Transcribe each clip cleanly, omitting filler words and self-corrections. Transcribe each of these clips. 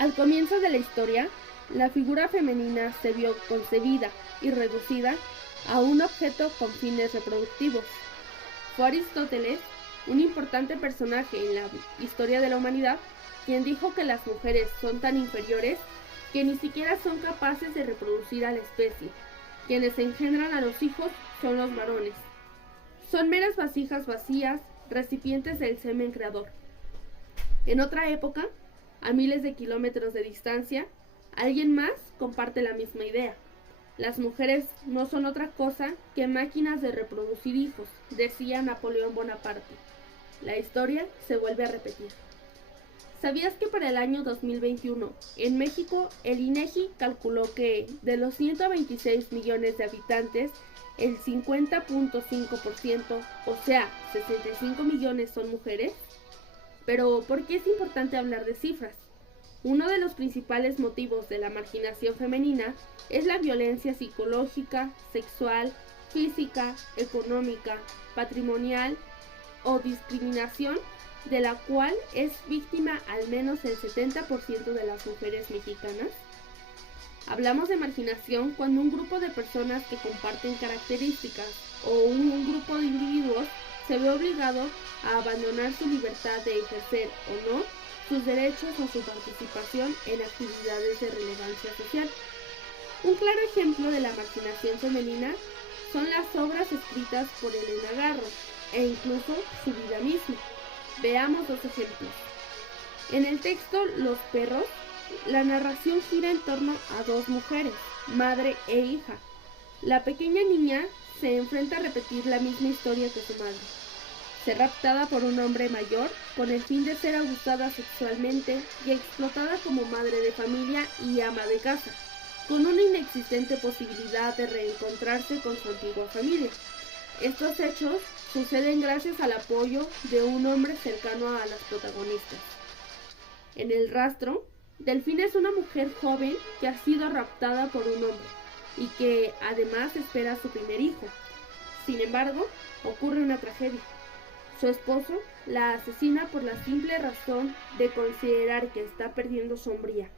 Al comienzo de la historia, la figura femenina se vio concebida y reducida a un objeto con fines reproductivos. Fue Aristóteles, un importante personaje en la historia de la humanidad, quien dijo que las mujeres son tan inferiores que ni siquiera son capaces de reproducir a la especie. Quienes engendran a los hijos son los varones. Son meras vasijas vacías, recipientes del semen creador. En otra época, a miles de kilómetros de distancia, alguien más comparte la misma idea. Las mujeres no son otra cosa que máquinas de reproducir hijos, decía Napoleón Bonaparte. La historia se vuelve a repetir. ¿Sabías que para el año 2021, en México, el INEGI calculó que de los 126 millones de habitantes, el 50.5%, o sea, 65 millones son mujeres? Pero, ¿por qué es importante hablar de cifras? Uno de los principales motivos de la marginación femenina es la violencia psicológica, sexual, física, económica, patrimonial o discriminación de la cual es víctima al menos el 70% de las mujeres mexicanas. Hablamos de marginación cuando un grupo de personas que comparten características o un grupo de individuos se ve obligado a abandonar su libertad de ejercer o no sus derechos o su participación en actividades de relevancia social. Un claro ejemplo de la marginación femenina son las obras escritas por Elena Garro e incluso su vida misma. Veamos dos ejemplos. En el texto Los perros, la narración gira en torno a dos mujeres, madre e hija. La pequeña niña se enfrenta a repetir la misma historia que su madre. Ser raptada por un hombre mayor con el fin de ser abusada sexualmente y explotada como madre de familia y ama de casa, con una inexistente posibilidad de reencontrarse con su antigua familia. Estos hechos suceden gracias al apoyo de un hombre cercano a las protagonistas. En El rastro, Delfina es una mujer joven que ha sido raptada por un hombre y que además espera a su primer hijo. Sin embargo, ocurre una tragedia. Su esposo la asesina por la simple razón de considerar que está perdiendo su hombría,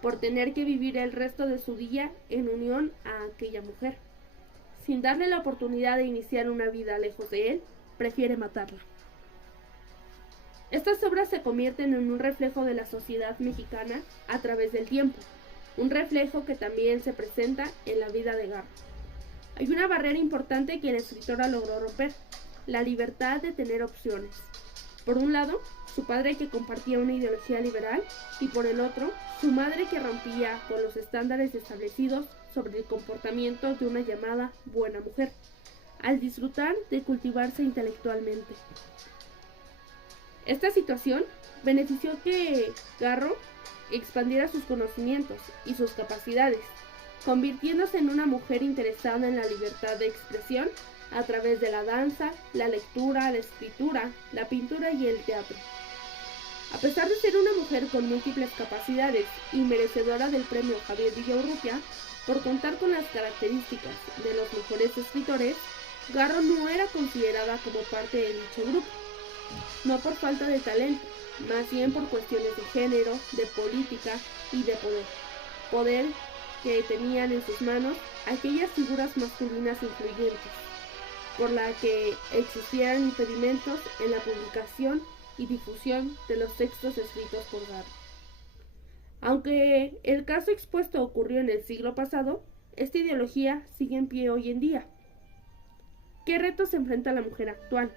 por tener que vivir el resto de su día en unión a aquella mujer. Sin darle la oportunidad de iniciar una vida lejos de él, prefiere matarla. Estas obras se convierten en un reflejo de la sociedad mexicana a través del tiempo, un reflejo que también se presenta en la vida de Garro. Hay una barrera importante que la escritora logró romper: la libertad de tener opciones. Por un lado, su padre, que compartía una ideología liberal, y por el otro, su madre, que rompía con los estándares establecidos sobre el comportamiento de una llamada buena mujer, al disfrutar de cultivarse intelectualmente. Esta situación benefició que Garro expandiera sus conocimientos y sus capacidades, convirtiéndose en una mujer interesada en la libertad de expresión a través de la danza, la lectura, la escritura, la pintura y el teatro. A pesar de ser una mujer con múltiples capacidades y merecedora del premio Javier Villaurrutia por contar con las características de los mejores escritores, Garro no era considerada como parte de dicho grupo, no por falta de talento, más bien por cuestiones de género, de política y de poder. Poder que tenían en sus manos aquellas figuras masculinas influyentes, por la que existieran impedimentos en la publicación y difusión de los textos escritos por Garro. Aunque el caso expuesto ocurrió en el siglo pasado, esta ideología sigue en pie hoy en día. ¿Qué retos enfrenta la mujer actual?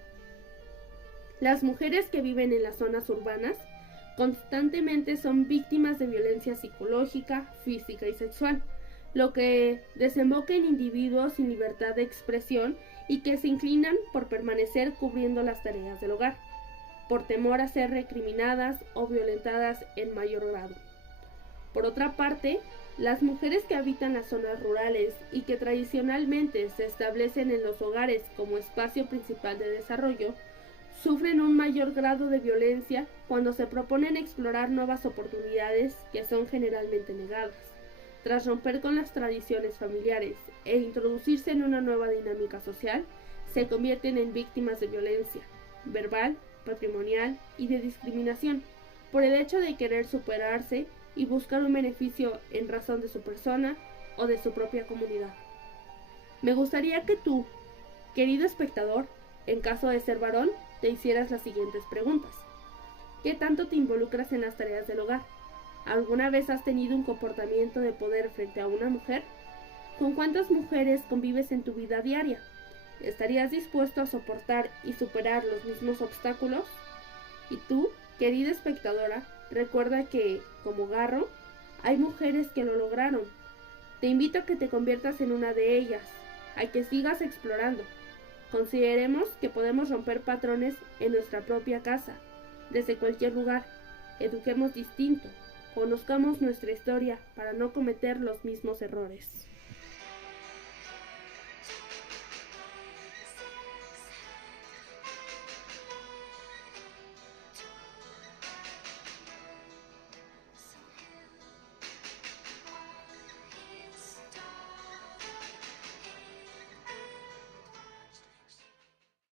Las mujeres que viven en las zonas urbanas constantemente son víctimas de violencia psicológica, física y sexual, lo que desemboca en individuos sin libertad de expresión y que se inclinan por permanecer cubriendo las tareas del hogar, por temor a ser recriminadas o violentadas en mayor grado. Por otra parte, las mujeres que habitan las zonas rurales y que tradicionalmente se establecen en los hogares como espacio principal de desarrollo, sufren un mayor grado de violencia cuando se proponen explorar nuevas oportunidades que son generalmente negadas. Tras romper con las tradiciones familiares e introducirse en una nueva dinámica social, se convierten en víctimas de violencia verbal, patrimonial y de discriminación por el hecho de querer superarse y buscar un beneficio en razón de su persona o de su propia comunidad. Me gustaría que tú, querido espectador, en caso de ser varón, te hicieras las siguientes preguntas. ¿Qué tanto te involucras en las tareas del hogar? ¿Alguna vez has tenido un comportamiento de poder frente a una mujer? ¿Con cuántas mujeres convives en tu vida diaria? ¿Estarías dispuesto a soportar y superar los mismos obstáculos? Y tú, querida espectadora, recuerda que, como Garro, hay mujeres que lo lograron. Te invito a que te conviertas en una de ellas, a que sigas explorando. Consideremos que podemos romper patrones en nuestra propia casa, desde cualquier lugar. Eduquemos distinto, conozcamos nuestra historia para no cometer los mismos errores.